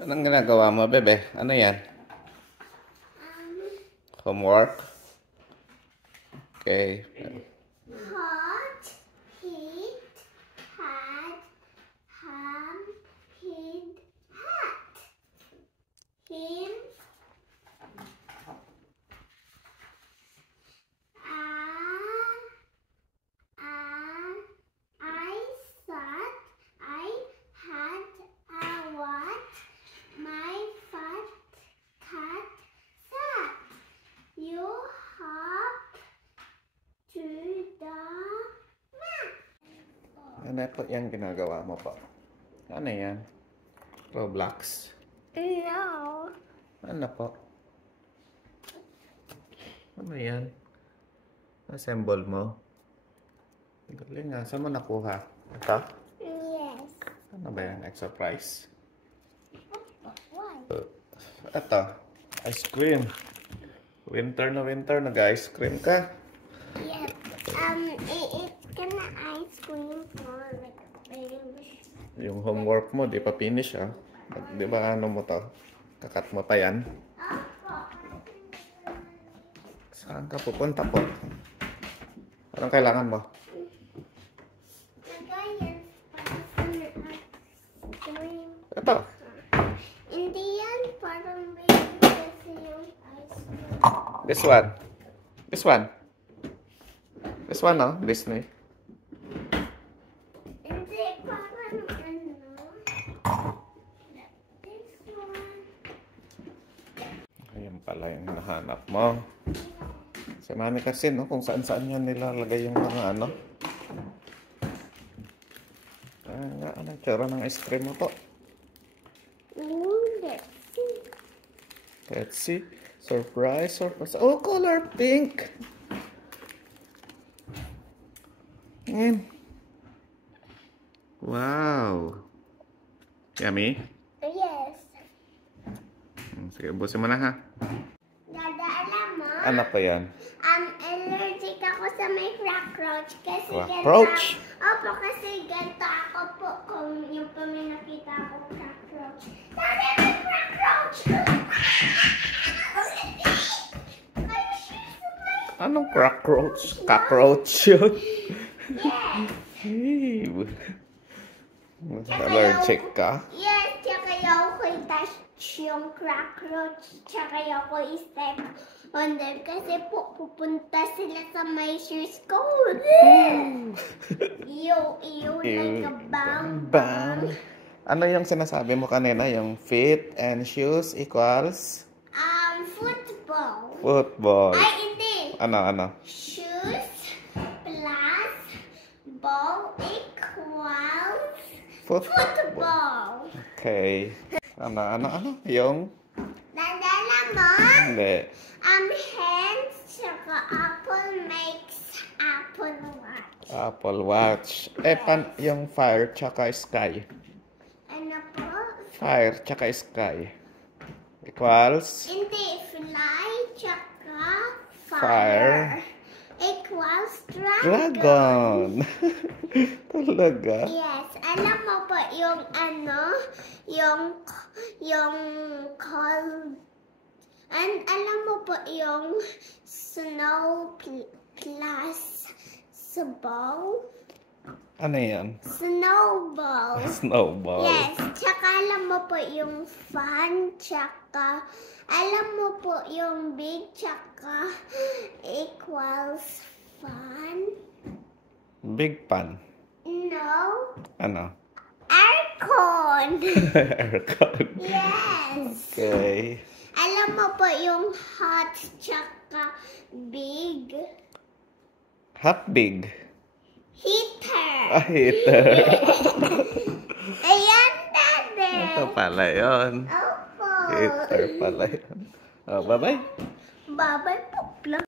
Anong ginagawa mo, bebe? Ano yan? Homework? Okay. Hot, heat, had, ham, hid, hat. Him, I thought I had a what? My fat cat sat. You hop to the mat. Ano po yung ginagawa mo po? Ano yan? Roblox? No. Ano po? Ano yan? Assemble mo? Galing nga. Saan mo nakuha? Ito? Yes. Ano ba yan? Extra prize? Why? Ito. Ice cream. Winter na ice cream ka. Yep. It's gonna ice cream for like baby. Yung homework mo, di pa finish ah. Di ba ano mo to? Kakat mo pa yan? Saan ka pupunta po? Anong kailangan mo? Ito. Hindi yan parang baby kasi yung ice cream. This one. This one. This one, no? Disney. Hindi parang ano. This one. Ayan pala yung nahanap mo. Si Mami kasi, no? Kung saan-saan yan nilalagay yung mga ano. Ano tsura ng ice cream mo po? Ooh, let's see. Let's see. Surprise, surprise. Oh, color pink. Wow. Yummy? Yes. Sige, ubusin mo na ha. Dada, alam mo? Ano pa yan? Allergic ako sa may cockroach kasi Cockroach? Opo, kasi ganito ako po kung yung pa may nakita ako cockroach. Dada, may cockroach! Anong cockroach? Cockroach yun? Yes! Allergic ka? Yes, tsaka yung ko touch yung cockroach, tsaka yung ko step on them kasi po pupunta sila sa my shoes ko. Ew, like a bang. Bang. Ano yung sinasabi mo kanina? Yung feet and shoes equals? Football. Football. Ay, hindi. Ano? Shoes plus ball equals football. Okay. Ano? Yung? Nadala mo? Hindi. Hands tsaka apple makes Apple Watch. Apple Watch. Yung fire tsaka sky. Ano po? Fire tsaka sky. Equals? Hindi, fly tsaka Fire. equals Dragon. Talaga? Yes, alam mo po yung ano, yung cold, and alam mo po yung snow plus ball? Ano yan? Snowball. Snowball. Yes, tsaka alam mo po yung fan, tsaka alam mo po yung big, tsaka equals fan. Big pan. No. Ano? Aircon. Aircon. Yes. Okay. Alam mo po yung hot tsaka big. Hot big. Heater. Heater. Ayan, Dade. Ito pala yun. Opo. Heater pala yun. Oh, bye-bye. Bye-bye po.